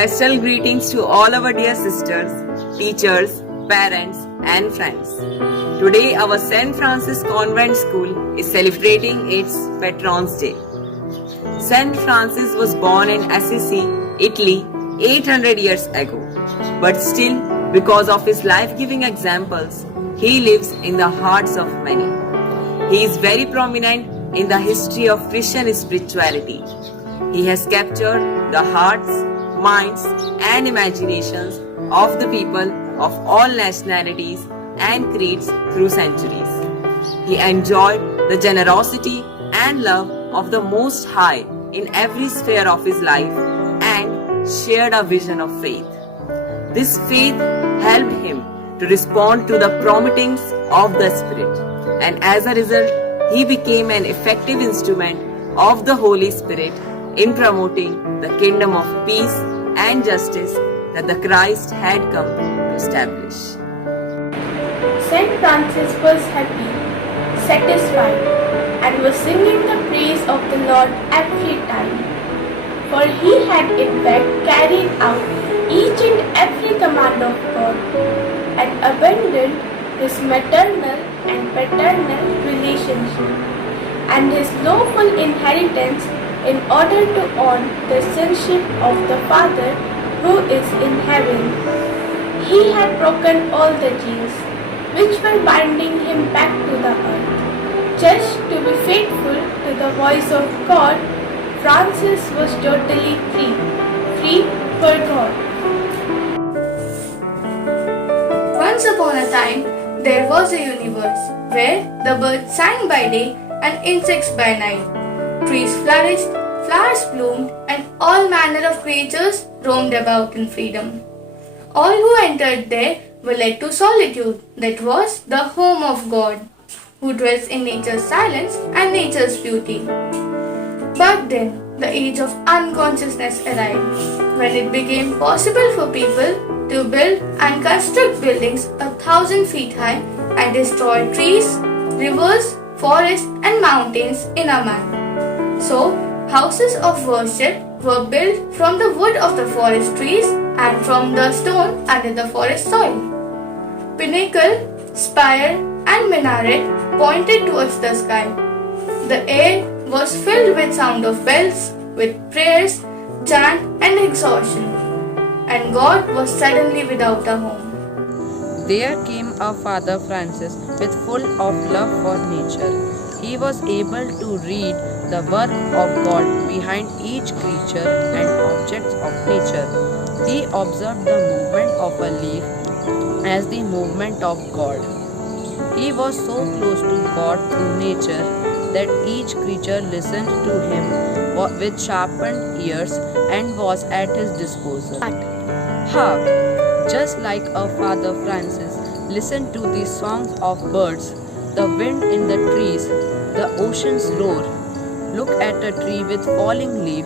Festal greetings to all our dear sisters, teachers, parents and friends. Today our St. Francis Convent School is celebrating its Patron's Day. St. Francis was born in Assisi, Italy 800 years ago. But still, because of his life-giving examples, he lives in the hearts of many. He is very prominent in the history of Christian spirituality. He has captured the hearts, minds and imaginations of the people of all nationalities and creeds through centuries. He enjoyed the generosity and love of the Most High in every sphere of his life and shared a vision of faith. This faith helped him to respond to the promptings of the Spirit, and as a result, he became an effective instrument of the Holy Spirit in promoting the kingdom of peace and justice that the Christ had come to establish. Saint Francis was happy, satisfied, and was singing the praise of the Lord every time. For he had in fact carried out each and every command of God and abandoned his maternal and paternal relationship and his lawful inheritance in order to earn the sonship of the Father who is in heaven. He had broken all the chains which were binding him back to the earth. Just to be faithful to the voice of God, Francis was totally free for God. Once upon a time, there was a universe where the birds sang by day and insects by night. Trees flourished, flowers bloomed, and all manner of creatures roamed about in freedom. All who entered there were led to solitude, that was the home of God, who dwells in nature's silence and nature's beauty. But then, the age of unconsciousness arrived, when it became possible for people to build and construct buildings 1,000 feet high and destroy trees, rivers, forests, and mountains in a month. So, houses of worship were built from the wood of the forest trees and from the stone under the forest soil. Pinnacle, spire, and minaret pointed towards the sky. The air was filled with sound of bells, with prayers, chant, and exhaustion, and God was suddenly without a home. There came a Father Francis with full of love for nature. He was able to read the work of God behind each creature and objects of nature. He observed the movement of a leaf as the movement of God. He was so close to God through nature that each creature listened to him with sharpened ears and was at his disposal. Hark! Just like a Father Francis listened to the songs of birds, the wind in the trees, the ocean's roar. Look at a tree with falling leaf,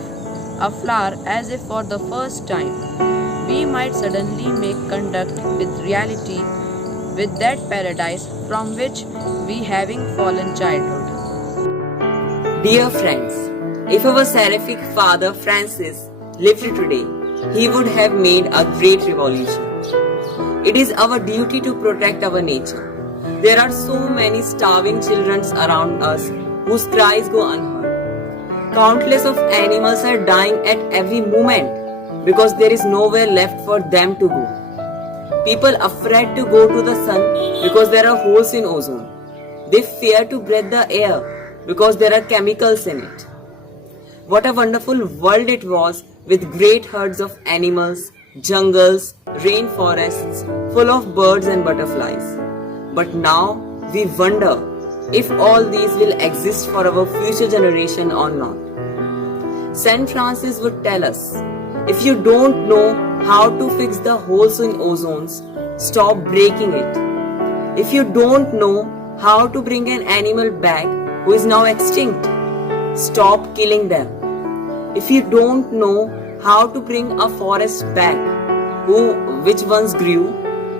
a flower as if for the first time. We might suddenly make contact with reality, with that paradise from which we having fallen childhood. Dear friends, if our seraphic Father Francis lived today, he would have made a great revolution. It is our duty to protect our nature. There are so many starving children around us whose cries go unheard. Countless of animals are dying at every moment because there is nowhere left for them to go. People afraid to go to the sun because there are holes in ozone. They fear to breathe the air because there are chemicals in it. What a wonderful world it was, with great herds of animals, jungles, rainforests full of birds and butterflies. But now we wonder if all these will exist for our future generation or not. Saint Francis would tell us, if you don't know how to fix the holes in ozones, stop breaking it. If you don't know how to bring an animal back who is now extinct, stop killing them. If you don't know how to bring a forest back which once grew,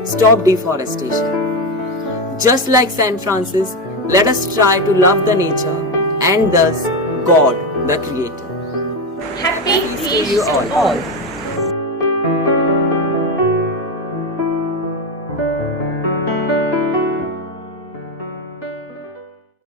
stop deforestation. Just like St. Francis, let us try to love the nature and thus God, the Creator. Happy Peace to Peace you to all. all.